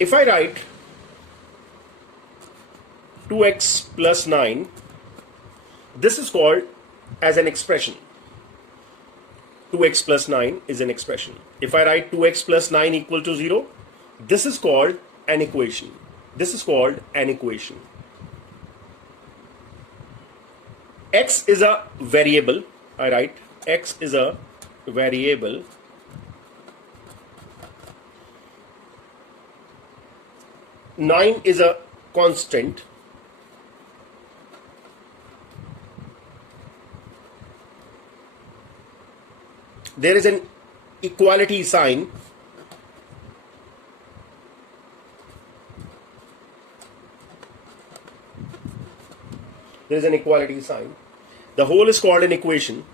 If I write 2x plus 9, this is called as an expression. 2x plus 9 is an expression. If I write 2x plus 9 equal to 0, this is called an equation. This is called an equation. X is a variable. I write x is a variable. Nine is a constant. There is an equality sign. There is an equality sign. The whole is called an equation.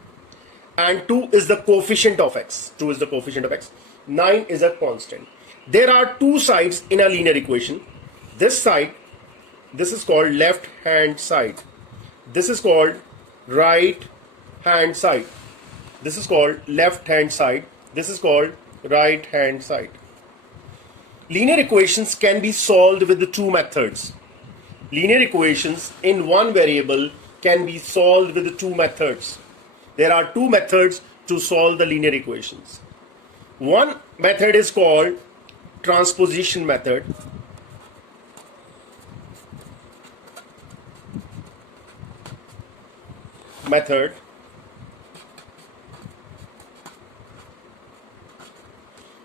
And 2 is the coefficient of x. 2 is the coefficient of x. 9 is a constant. There are two sides in a linear equation. This side, this is called left hand side. This is called right hand side. This is called left hand side. This is called right hand side. Linear equations can be solved with the two methods. Linear equations in one variable can be solved with the two methods. There are two methods to solve the linear equations. One method is called transposition method.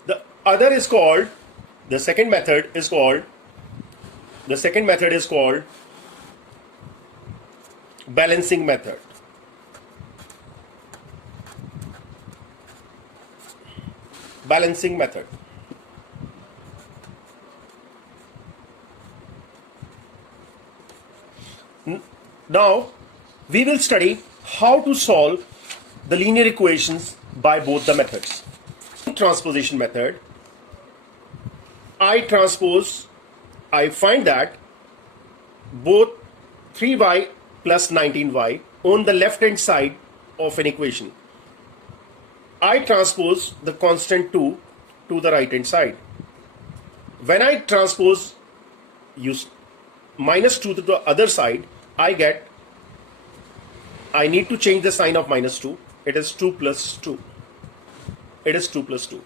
The other is called, the second method is called balancing method. Balancing method. Now we will study how to solve the linear equations by both the methods. Transposition method, I find that both 3y plus 19y on the left hand side of an equation. I transpose the constant 2 to the right hand side. When I transpose use minus 2 to the other side, I need to change the sign of minus 2. It is 2 plus 2. It is 2 plus 2.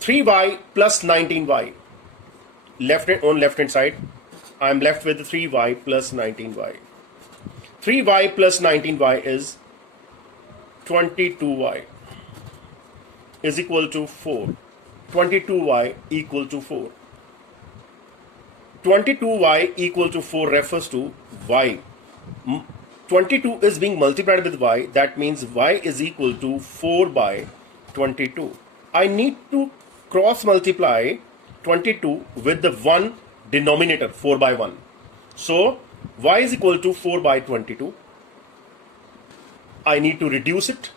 3y plus 19y. On left hand side, I am left with 3y plus 19y. 3y plus 19y is 22y is equal to 4. 22y equal to 4. 22y equal to 4 refers to y. 22 is being multiplied with y. That means y is equal to 4 by 22. I need to cross multiply 22 with the one denominator, 4 by 1. So y is equal to 4 by 22. I need to reduce it.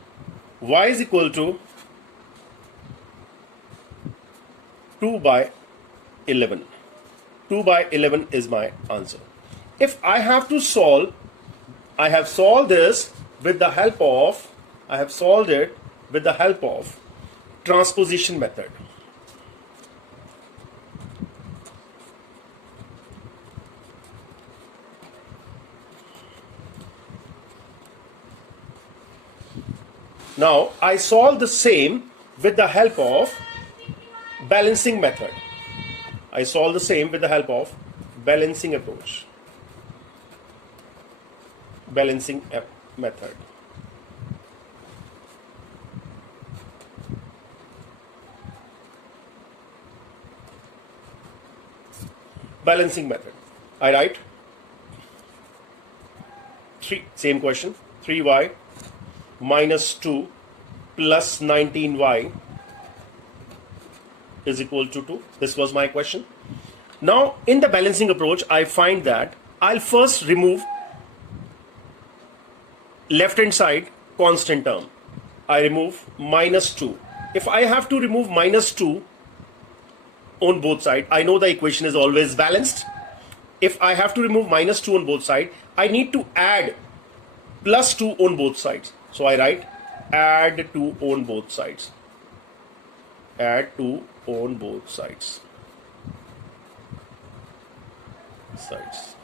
Y is equal to 2 by 11. 2 by 11 is my answer. If I have to solve, I have solved this with the help of, transposition method. Now I solve the same with the help of balancing method. I solve the same with the help of balancing approach. Balancing method. Balancing method. I write same question, 3y minus 2 plus 19y is equal to 2. This was my question. Now in the balancing approach, I find that I'll first remove left hand side constant term. I remove minus 2. If I have to remove minus 2 on both sides, I know the equation is always balanced. If I have to remove minus 2 on both sides, I need to add plus 2 on both sides. So I write add 2 on both sides. Add 2 on both sides. sides.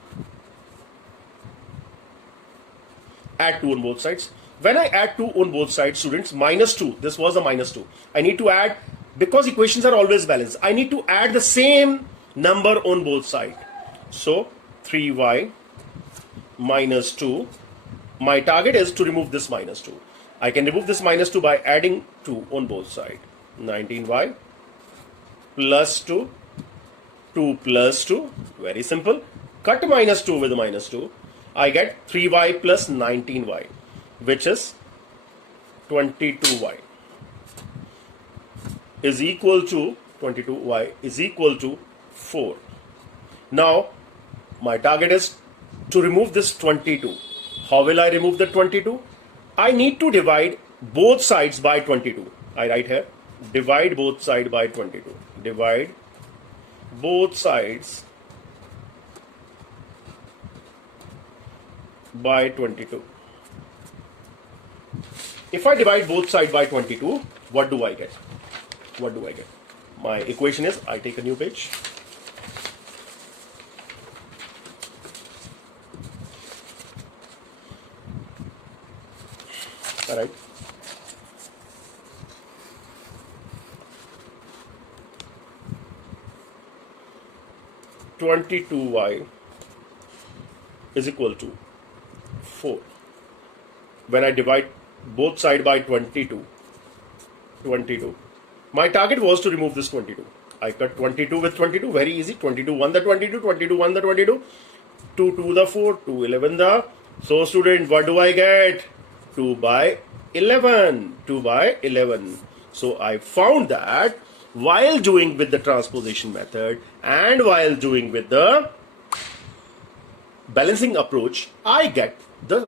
Add 2 on both sides. When I add 2 on both sides, students, minus 2, this was a minus 2. I need to add, because equations are always balanced, I need to add the same number on both sides. So 3y minus 2. My target is to remove this minus 2. I can remove this minus 2 by adding 2 on both sides. 19y plus 2, 2 plus 2, very simple. Cut minus 2 with minus 2. I get 3y plus 19y, which is 22y is equal to 22y is equal to 4. Now my target is to remove this 22. How will I remove the 22? I need to divide both sides by 22. I write here, divide both sides by 22. Divide both sides by 22. If I divide both sides by 22, what do I get? What do I get? My equation is, I take a new page. All right. (22y) is equal to 4. When I divide both sides by 22, my target was to remove this 22. I cut 22 with 22, very easy. 22 1 the 22, 22 1 the 22, 2 2 the 4, 2 11 the. So student, what do I get? 2 by 11. 2 by 11. So I found that while doing with the transposition method and while doing with the balancing approach, I get the